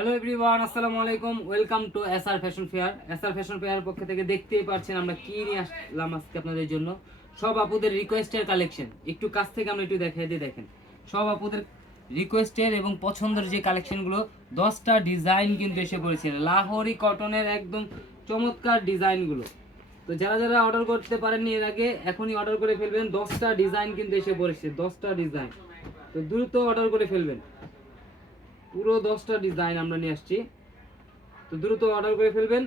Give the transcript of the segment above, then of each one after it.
Hello everyone আসসালামু আলাইকুম। Welcome to SR fashion fair SR fashion fair পক্ষ থেকে দেখতেই পাচ্ছেন আমরা কি নিয়ে আসলাম আজকে আপনাদের জন্য। সব আপুদের রিকোয়েস্টের কালেকশন একটু কাছ থেকে আমরা একটু দেখাই দিয়ে দেখেন। সব আপুদের রিকোয়েস্টের এবং পছন্দের যে কালেকশনগুলো দশটা ডিজাইন কিন্তু এসে পড়েছে। লাহোরি কটনের একদম চমৎকার ডিজাইনগুলো তো যারা যারা অর্ডার করতে পারেননি এর আগে, এখনই অর্ডার করে ফেলবেন। দশটা ডিজাইন কিন্তু এসে পড়েছে, দশটা ডিজাইন তো দ্রুত অর্ডার করে ফেলবেন। পুরো দশটা ডিজাইন আমরা নিয়ে আসছি। তো দ্রুত অর্ডার করে ফেলবেন।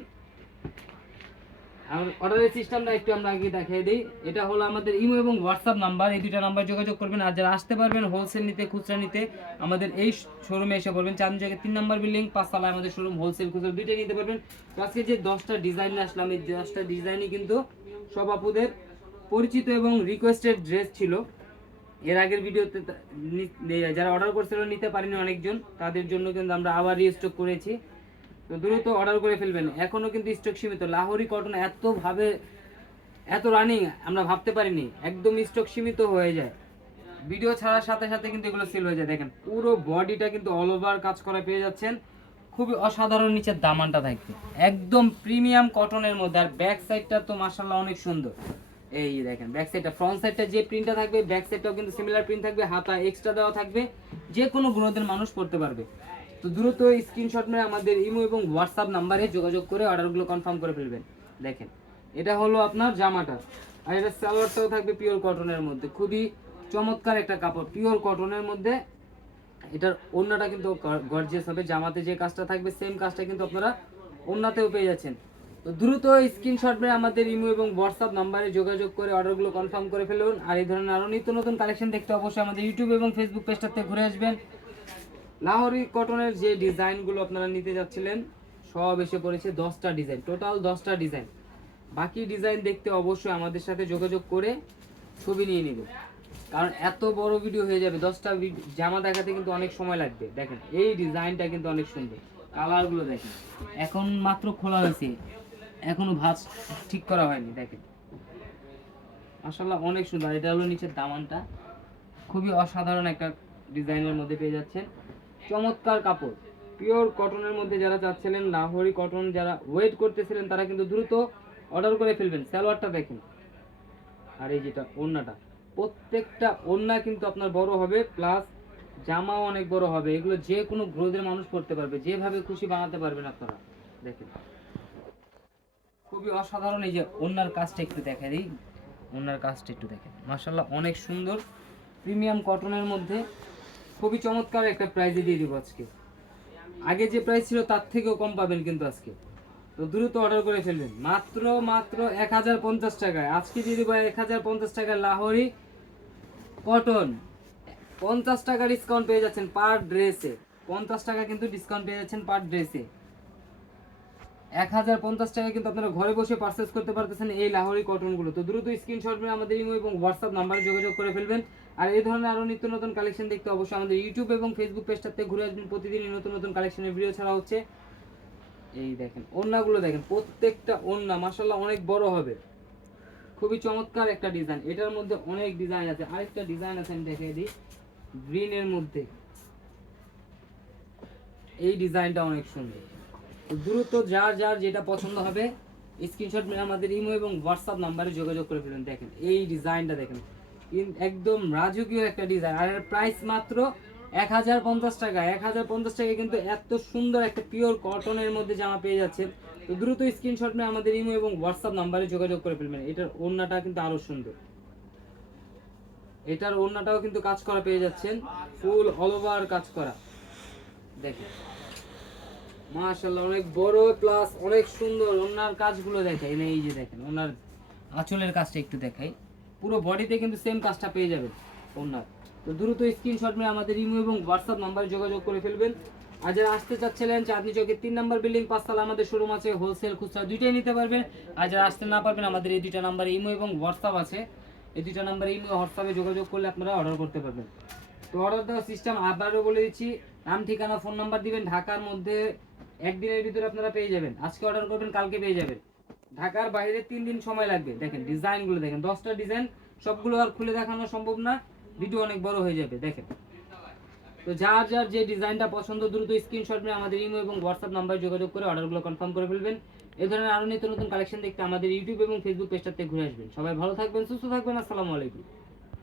আর অর্ডারের সিস্টেমটা একটু আমরা আগে দেখিয়ে দিই। এটা হলো আমাদের ইমো এবং হোয়াটসঅ্যাপ নাম্বার। এই দুইটা নাম্বার যোগাযোগ করবেন। আর যারা আসতে পারবেন হোলসেল নিতে, খুচরা নিতে, আমাদের এই শোরুমে এসে পড়বেন। চাঁদ জায়গায় তিন নাম্বার বিল্ডিং পাঁচতলায় আমাদের শোরুম হোলসেল খুচরা দুইটাই নিতে পারবেন। আজকে যে দশটা ডিজাইন আসলাম, এই দশটা ডিজাইনই কিন্তু সব আপুদের পরিচিত এবং রিকোয়েস্টেড ড্রেস ছিল। এর আগের ভিডিওতে যারা অর্ডার করছিল নিতে পারেনি অনেকজন, তাদের জন্য কিন্তু আমরা আবার রিস্টক করেছি। তো দ্রুত অর্ডার করে ফেলবেন। এখনও কিন্তু স্টক সীমিত। লাহোরি কটন এতভাবে, এত রানিং আমরা ভাবতে পারিনি। একদম স্টক সীমিত হয়ে যায়। ভিডিও ছাড়ার সাথে সাথে কিন্তু এগুলো সেল হয়ে যায়। দেখেন, পুরো বডিটা কিন্তু অল ওভার কাজ করা পেয়ে যাচ্ছেন। খুবই অসাধারণ নিচের দামানটা থাকবে একদম প্রিমিয়াম কটনের মধ্যে। আর ব্যাক সাইডটা তো মার্শাল্লাহ অনেক সুন্দর। এই দেখেন ব্যাক সাইডটা ফ্রন্ট সাইডটা যে প্রিন্টটা থাকবে ব্যাক সাইডটাও কিন্তু সিমিলার প্রিন্ট থাকবে, হাতা এক্সট্রা দেওয়া থাকবে যে কোনো গ্রোথের মানুষ পড়তে পারবে। তো দ্রুত স্ক্রিনশট মেরে আমাদের ইমো এবং হোয়াটসঅ্যাপ নাম্বারে যোগাযোগ করে অর্ডারগুলো কনফার্ম করে ফেলবেন। দেখেন, এটা হলো আপনার জামাটা। আর এটা সালোয়ারটাও থাকবে পিওর কটনের মধ্যে। খুবই চমৎকার একটা কাপড় পিওর কটনের মধ্যে। এটার ওড়নাটা কিন্তু গর্জিয়াস হবে। জামাতে যে কাজটা থাকবে সেম কাজটা কিন্তু আপনারা ওড়নাতেও পেয়ে যাচ্ছেন। তো দ্রুত স্ক্রিনশট মেরে আমাদের ইমো এবং হোয়াটসঅ্যাপ নাম্বারে যোগাযোগ করে অর্ডারগুলো কনফার্ম করে ফেলুন। আর এই ধরনের আরও নিত্য নতুন কালেকশন দেখতে অবশ্যই আমাদের ইউটিউব এবং ফেসবুক পেজটাতে ঘুরে আসবেন। লাহোরি কটনের যে ডিজাইনগুলো আপনারা নিতে যাচ্ছিলেন, সব এসে পড়েছে দশটা ডিজাইন টোটাল দশটা ডিজাইন বাকি ডিজাইন দেখতে অবশ্যই আমাদের সাথে যোগাযোগ করে ছবি নিয়ে নেবেন। কারণ এত বড় ভিডিও হয়ে যাবে, দশটা জামা দেখাতে কিন্তু অনেক সময় লাগবে। দেখেন, এই ডিজাইনটা কিন্তু অনেক সুন্দর। কালারগুলো দেখেন। এখন মাত্র খোলা হয়েছে। এখনও ভাঁজ ঠিক করা হয়নি, দেখেন। মাসাল্লাহ অনেক সুন্দর। এটা হলো নিচের দামানটা। খুবই অসাধারণ একটা ডিজাইনের মধ্যে পেয়ে যাচ্ছেন। চমৎকার কাপড়। পিওর কটনের মধ্যে যারা চাচ্ছিলেন, লাহোরি কটন যারা ওয়েট করতেছিলেন, তারা কিন্তু দ্রুত অর্ডার করে ফেলবেন। সালোয়ারটা দেখেন। আর এই যেটা ওড়নাটা, প্রত্যেকটা ওড়না কিন্তু আপনার বড় হবে, প্লাস জামাও অনেক বড় হবে। এগুলো যে কোনো গ্রোথের মানুষ পড়তে পারবে। যেভাবে খুশি বানাতে পারবেন আপনারা। দেখেন। খুবই অসাধারণ এই যে ওনার কাজটা একটু দেখা দিই। ওনার কাজটা একটু দেখেন মার্শাল্লাহ অনেক সুন্দর প্রিমিয়াম কটনের মধ্যে। খুবই চমৎকার একটা প্রাইজে দিয়ে দিব আজকে। আগে যে প্রাইস ছিল তার থেকেও কম পাবেন কিন্তু আজকে। তো দ্রুত অর্ডার করে ফেলবেন। মাত্র মাত্র এক হাজার পঞ্চাশ টাকায়। আজকে দিয়ে দিব এক হাজার পঞ্চাশ টাকায় লাহোরি কটন। পঞ্চাশ টাকা ডিসকাউন্ট পেয়ে যাচ্ছেন পার ড্রেসে পঞ্চাশ টাকা কিন্তু ডিসকাউন্ট পেয়ে যাচ্ছেন পার ড্রেসে এক হাজার পঞ্চাশ টাকা কিন্তু আপনারা ঘরে বসে পারচেস করতে পারতেছেন এই লাহোরি কটনগুলো তো দ্রুত স্ক্রিনশট মেরে আমাদের ইমো এবং হোয়াটসঅ্যাপ নাম্বারে যোগাযোগ করে ফেলবেন। আর এই ধরনের আরও নিত্য নতুন কালেকশন দেখতে অবশ্যই আমাদের ইউটিউব এবং ফেসবুক পেজটাতে ঘুরে আসবেন। প্রতিদিনই নতুন নতুন কালেকশনের ভিডিও ছাড়া হচ্ছে। এই দেখেন, ওড়নাগুলো দেখেন, প্রত্যেকটা ওড়না মাসাল্লাহ অনেক বড় হবে। খুবই চমৎকার একটা ডিজাইন এটার মধ্যে অনেক ডিজাইন আছে। আরেকটা ডিজাইন আছে, আমি দেখিয়ে দিই। গ্রিনের মধ্যে। এই ডিজাইনটা অনেক সুন্দর। দ্রুত যার যার যেটা পছন্দ হবে স্ক্রিনশট মেরে আমাদের ইমো এবং হোয়াটসঅ্যাপ নাম্বারে যোগাযোগ করে ফেলুন। দেখেন, এই ডিজাইনটা দেখেন। একদম রাজকীয় একটা ডিজাইন আর এর প্রাইস মাত্র এক হাজার পঞ্চাশ টাকা। এক হাজার পঞ্চাশ টাকায় কিন্তু এত সুন্দর একটা পিওর কটনের মধ্যে জামা পেয়ে যাচ্ছে তো দ্রুত স্ক্রিনশট মেরে আমাদের ইমো এবং হোয়াটসঅ্যাপ নাম্বারে যোগাযোগ করে ফেলবেন। এটার ওড়নাটা কিন্তু আরও সুন্দর। এটার ওড়নাটাও কিন্তু কাজ করা পেয়ে যাচ্ছেন। ফুল অল ওভার কাজ করা। দেখেন। মাশাআল্লাহ, অনেক বড় প্লাস অনেক সুন্দর, ওনার কাজগুলো দেখাই। এই যে দেখেন, ওনার আঁচলের কাজটা একটু দেখাই। পুরো বডিতে কিন্তু সেম কাজটা পেয়ে যাবেন ওনার। তো দ্রুত স্ক্রিনশট নিয়ে আমাদের ইমো এবং হোয়াটসঅ্যাপ নাম্বারে যোগাযোগ করে ফেলবেন। আর যারা আসতে চাচ্ছিলেন, চাঁদনি চৌকের তিন নম্বর বিল্ডিং পাঁচতলা আমাদের শোরুম আছে হোলসেল খুচরা দুইটাই নিতে পারবেন। আর যারা আসতে না পারবেন, আমাদের এই দুইটা নাম্বারে ইমো এবং হোয়াটসঅ্যাপ আছে। এই দুইটা নাম্বারে ইমো হোয়াটসঅ্যাপে যোগাযোগ করলে আপনারা অর্ডার করতে পারবেন। তো অর্ডার দেওয়ার সিস্টেম আবারও বলে দিচ্ছি, নাম, ঠিকানা ফোন নাম্বার দিবেন, ঢাকার মধ্যে একদিনের ভিতরে আপনারা পেয়ে যাবেন। আজকে অর্ডার করবেন, কালকে পেয়ে যাবেন। ঢাকার বাইরে তিন দিন সময় লাগবে। দেখেন, ডিজাইনগুলো দেখেন, দশটা ডিজাইন, সবগুলো আর খুলে দেখানো সম্ভব না। ভিডিও অনেক বড় হয়ে যাবে, দেখেন। তো যার যার যে ডিজাইনটা পছন্দ, দ্রুত স্ক্রিনশট নিয়ে আমাদের ইমো এবং হোয়াটসঅ্যাপ নাম্বারে যোগাযোগ করে অর্ডারগুলো কনফার্ম করে ফেলবেন। এই ধরনের আরও নিত্য নতুন কালেকশন দেখতে আমাদের ইউটিউব এবং ফেসবুক পেজটাতে ঘুরে আসবেন। সবাই ভালো থাকবেন, সুস্থ থাকবেন, আসসালামু আলাইকুম।